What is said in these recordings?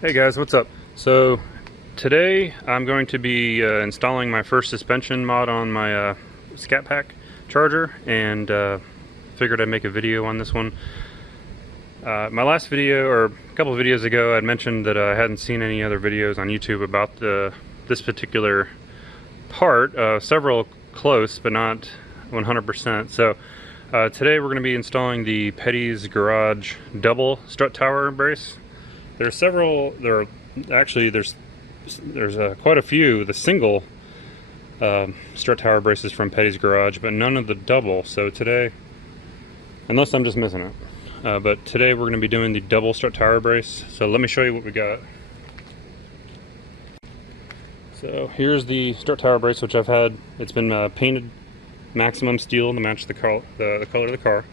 Hey guys, what's up? So today I'm going to be installing my first suspension mod on my Scat Pack charger, and figured I'd make a video on this one. My last video, or a couple of videos ago, I'd mentioned that I hadn't seen any other videos on YouTube about this particular part. Several close, but not 100%. So today we're going to be installing the Petty's Garage double strut tower brace. There's several. There's quite a few. The single strut tower braces from Petty's Garage, but none of the double. So today, unless I'm just missing it, but today we're going to be doing the double strut tower brace. So let me show you what we got. So here's the strut tower brace, which I've had. It's been painted maximum steel to match the color of the car.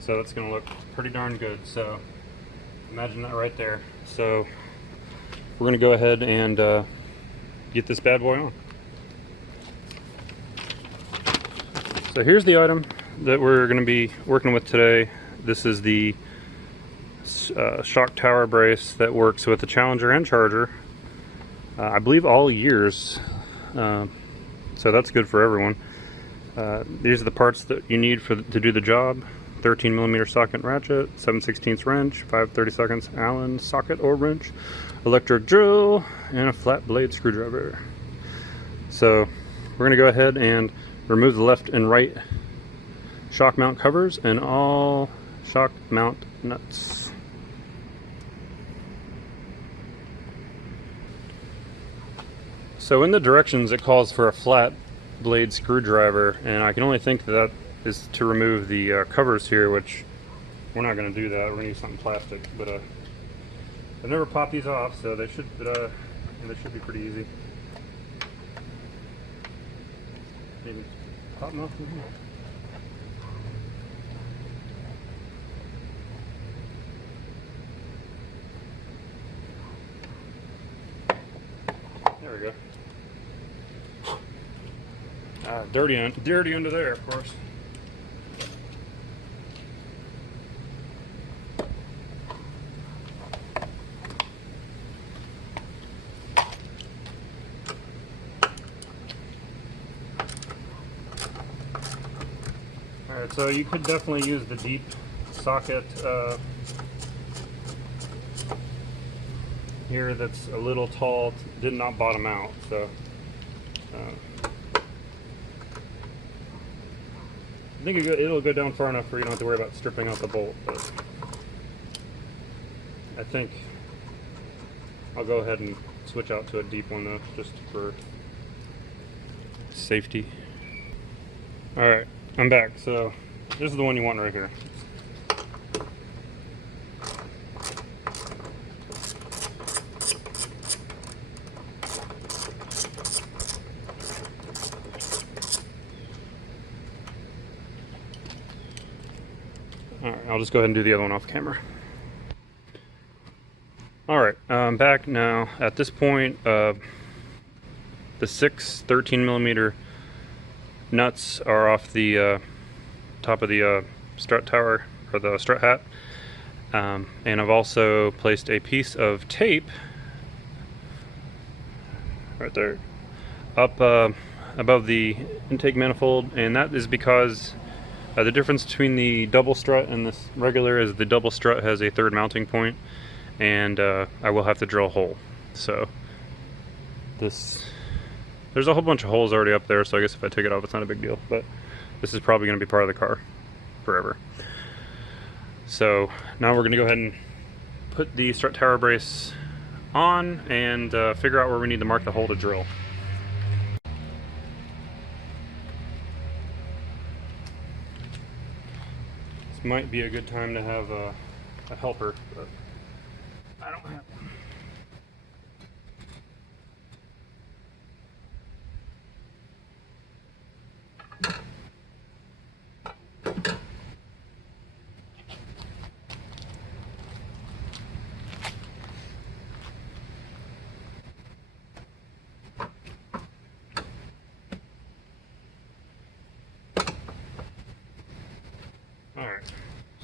So it's going to look pretty darn good. So imagine that right there. So we're going to go ahead and get this bad boy on. So here's the item that we're going to be working with today. This is the shock tower brace that works with the Challenger and Charger. I believe all years, so that's good for everyone. These are the parts that you need to do the job. 13mm socket and ratchet, 7/16 wrench, 5/32 Allen socket or wrench, electric drill, and a flat blade screwdriver. So we're going to go ahead and remove the left and right shock mount covers and all shock mount nuts. So in the directions it calls for a flat blade screwdriver, and I can only think that is to remove the covers here, which we're not going to do that. We're going to use something plastic, but I've never popped these off, so they should be pretty easy. Maybe pop them off from here. There we go. Dirty under there, of course. Alright, so you could definitely use the deep socket here that's a little tall, did not bottom out, so I think it'll go down far enough where you don't have to worry about stripping out the bolt, but I think I'll go ahead and switch out to a deep one though, just for safety. Alright, I'm back. So this is the one you want right here. Alright, I'll just go ahead and do the other one off camera. Alright, I'm back now. At this point, the 6 13mm nuts are off the top of the strut tower, or the strut hat. And I've also placed a piece of tape right there up above the intake manifold, and that is because the difference between the double strut and this regular is the double strut has a third mounting point, and I will have to drill a hole. So there's a whole bunch of holes already up there, so I guess if I take it off it's not a big deal, but this is probably going to be part of the car forever. So now we're going to go ahead and put the strut tower brace on and figure out where we need to mark the hole to drill. This might be a good time to have a helper, but I don't have one. Alright,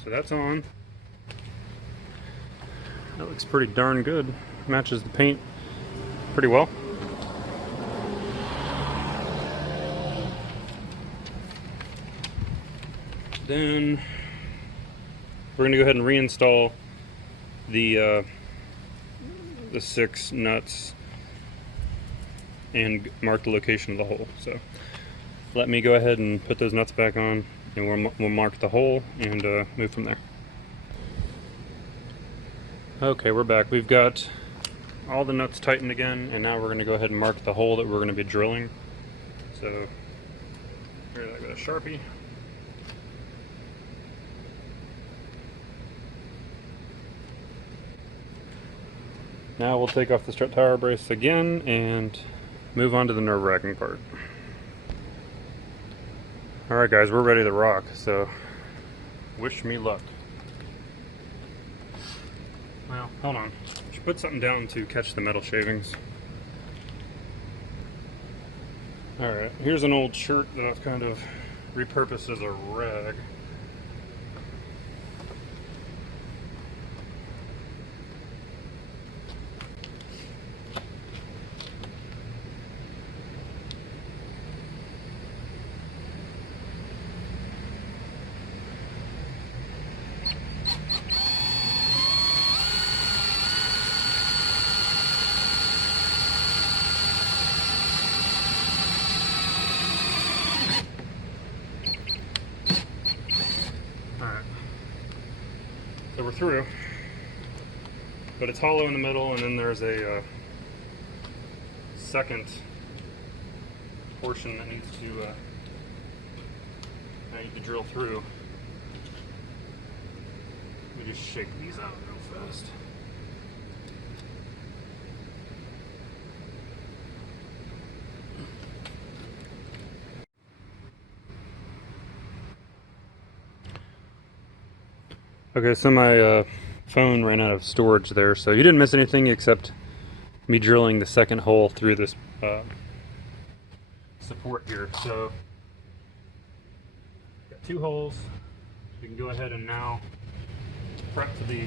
so that's on. That looks pretty darn good. matches the paint pretty well. Then we're going to go ahead and reinstall the 6 nuts and mark the location of the hole. So let me go ahead and put those nuts back on, and we'll mark the hole and move from there. Okay, we're back. We've got all the nuts tightened again, and now we're going to go ahead and mark the hole that we're going to be drilling. So here, I got a Sharpie. Now we'll take off the strut tower brace again and move on to the nerve-wracking part. Alright guys, we're ready to rock, so wish me luck. Well, hold on. I should put something down to catch the metal shavings. Alright, here's an old shirt that I've kind of repurposed as a rag. So we're through, but it's hollow in the middle, and then there's a second portion that needs to I need to drill through. Let me just shake these out real fast. Okay, so my phone ran out of storage there, so you didn't miss anything except me drilling the second hole through this support here. So, got 2 holes. We can go ahead and now prep for the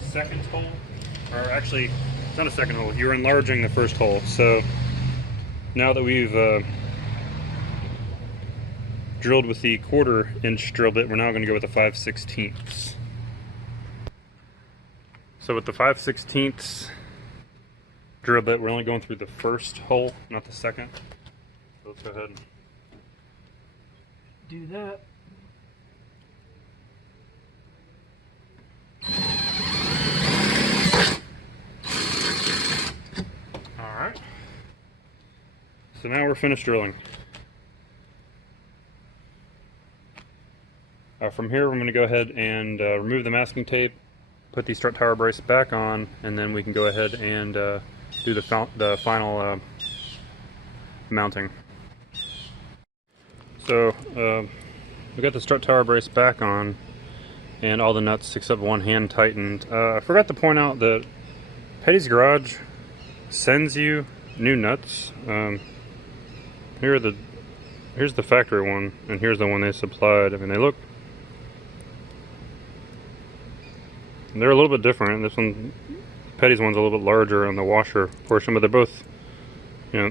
second hole. Or actually, it's not a second hole, you're enlarging the first hole. So, now that we've drilled with the 1/4 inch drill bit, we're now going to go with the 5/16. So with the 5/16 drill bit, we're only going through the first hole, not the second. So let's go ahead and do that. Alright. So now we're finished drilling. From here, we're going to go ahead and remove the masking tape, put the strut tower brace back on, and then we can go ahead and do the final mounting. So we got the strut tower brace back on, and all the nuts except one hand tightened. I forgot to point out that Petty's Garage sends you new nuts. Here's the factory one, and here's the one they supplied. I mean, they're a little bit different. This one, Petty's one's a little bit larger on the washer portion, but they're both, you know,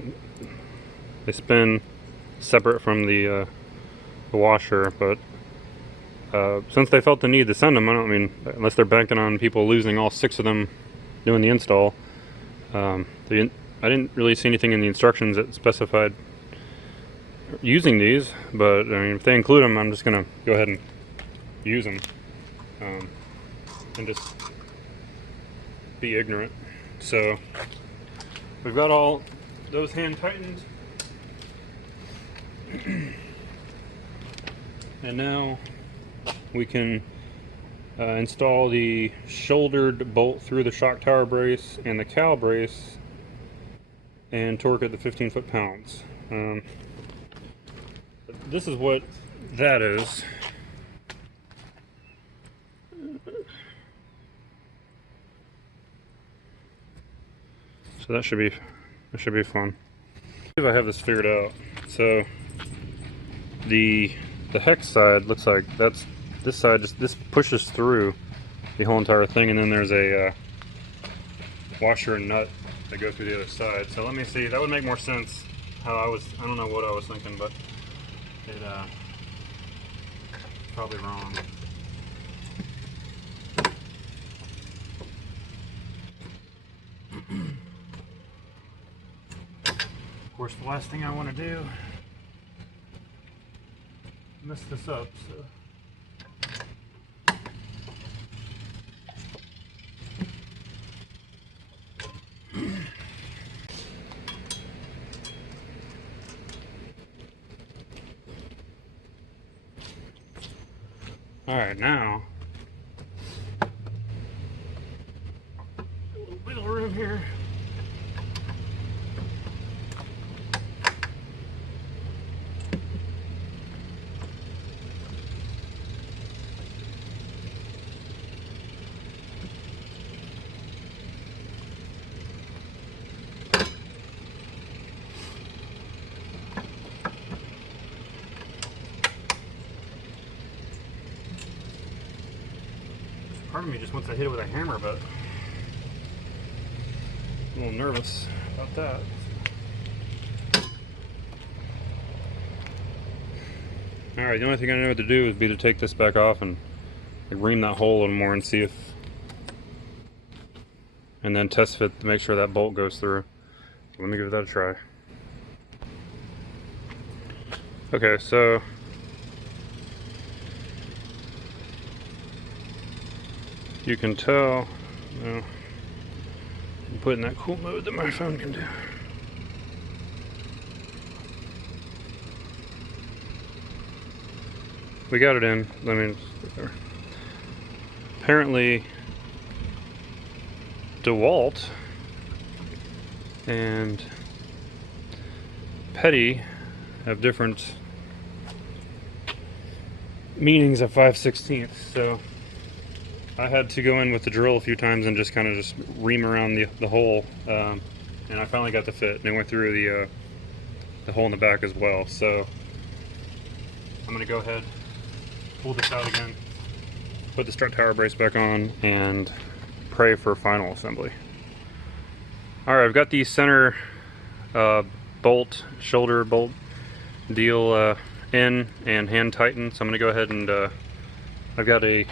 they spin separate from the washer. But since they felt the need to send them, I mean, unless they're banking on people losing all 6 of them doing the install, I didn't really see anything in the instructions that specified using these. But I mean, if they include them, I'm just gonna go ahead and use them. And just be ignorant. So we've got all those hand tightened, and now we can install the shouldered bolt through the shock tower brace and the cowl brace and torque at the 15 foot-pounds. This is what that is. So that should be fun. If I have this figured out. So the hex side looks like this side this pushes through the whole entire thing, and then there's a washer and nut that go through the other side. So let me see, that would make more sense how I don't know what I was thinking, but it probably wrong. Of course, the last thing I want to do mess this up, so all right, now a little wiggle room here. Part of me just wants to hit it with a hammer, but I'm a little nervous about that. Alright, the only thing I know what to do would be to take this back off and ream that hole a little more and see if, and then test fit to make sure that bolt goes through. So let me give that a try. Okay, so you can tell, you know, I'm putting that cool mode that my phone can do. We got it in. I mean, apparently DeWalt and Petty have different meanings of 5/16. So I had to go in with the drill a few times and just kind of just ream around the hole, and I finally got the fit, and it went through the hole in the back as well. So I'm gonna go ahead, pull this out again, put the strut tower brace back on, and pray for final assembly. All right, I've got the center bolt, shoulder bolt deal in and hand tightened. So I'm gonna go ahead and I've got a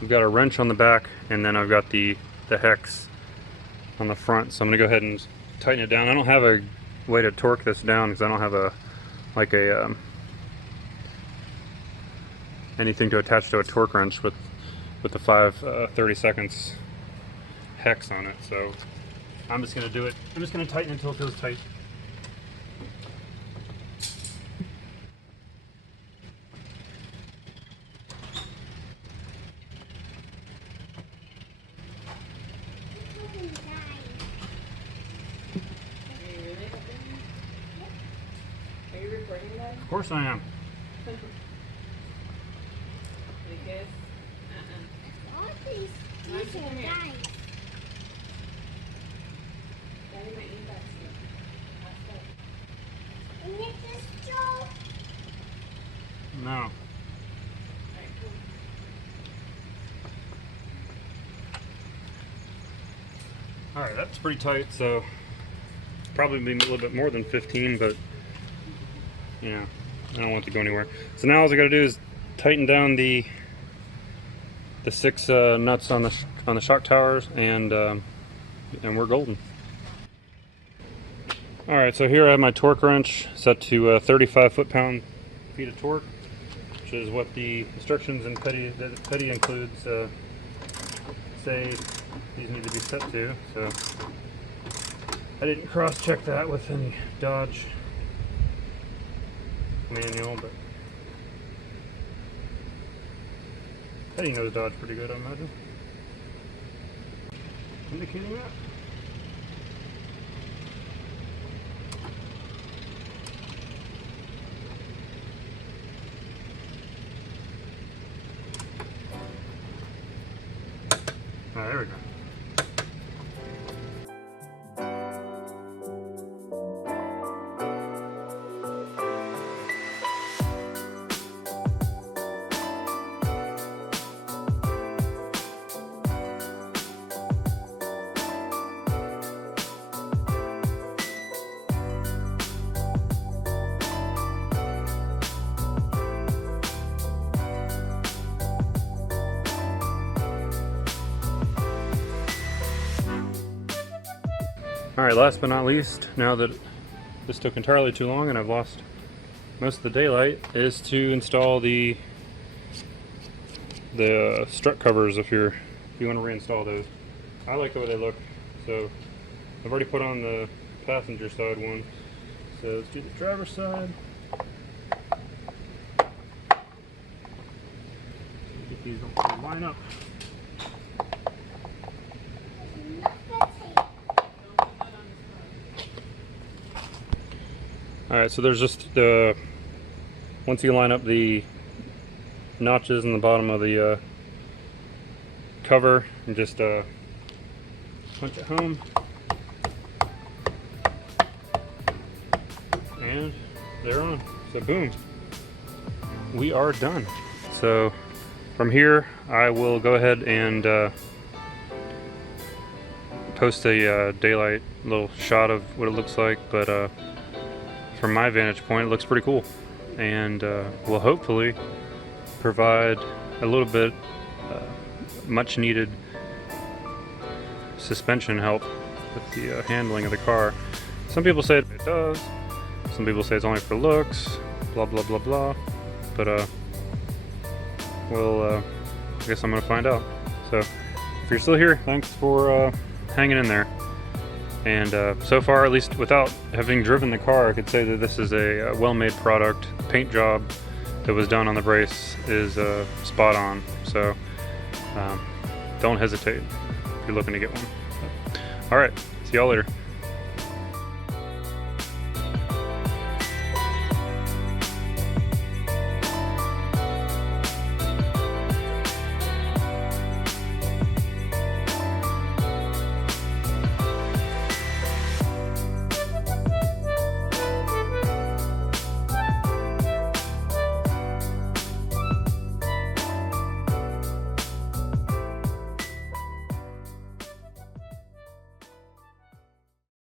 we've got a wrench on the back, and then I've got the hex on the front. So I'm gonna go ahead and tighten it down. I don't have a way to torque this down because I don't have a anything to attach to a torque wrench with the 5/32 hex on it. So I'm just gonna do it. I'm just gonna tighten it until it feels tight. Of course I am. No. Alright, that's pretty tight, so probably be a little bit more than 15, but yeah, I don't want it to go anywhere. So now all I gotta do is tighten down the 6 nuts on the shock towers, and we're golden. All right, so here I have my torque wrench set to 35 foot-pound-feet of torque, which is what the instructions in Petty includes say these need to be set to. So I didn't cross-check that with any Dodge manual, but Petty knows Dodge pretty good, I imagine. Indicating that. All right, there we go. Alright, last but not least, now that this took entirely too long and I've lost most of the daylight, is to install the strut covers if you want to reinstall those. I like the way they look, so I've already put on the passenger side one. So let's do the driver's side. Get these to line up. Alright, so there's just the, once you line up the notches in the bottom of the cover, and just punch it home, and they're on. So boom, we are done. So from here I will go ahead and post a daylight little shot of what it looks like, but from my vantage point it looks pretty cool, and will hopefully provide a little bit much needed suspension help with the handling of the car. Some people say it does, some people say it's only for looks, blah blah blah blah, but well, I guess I'm gonna find out. So if you're still here, thanks for hanging in there. And so far, at least without having driven the car, I could say that this is a well-made product. The paint job that was done on the brace is spot on. So don't hesitate if you're looking to get one. All right, see y'all later.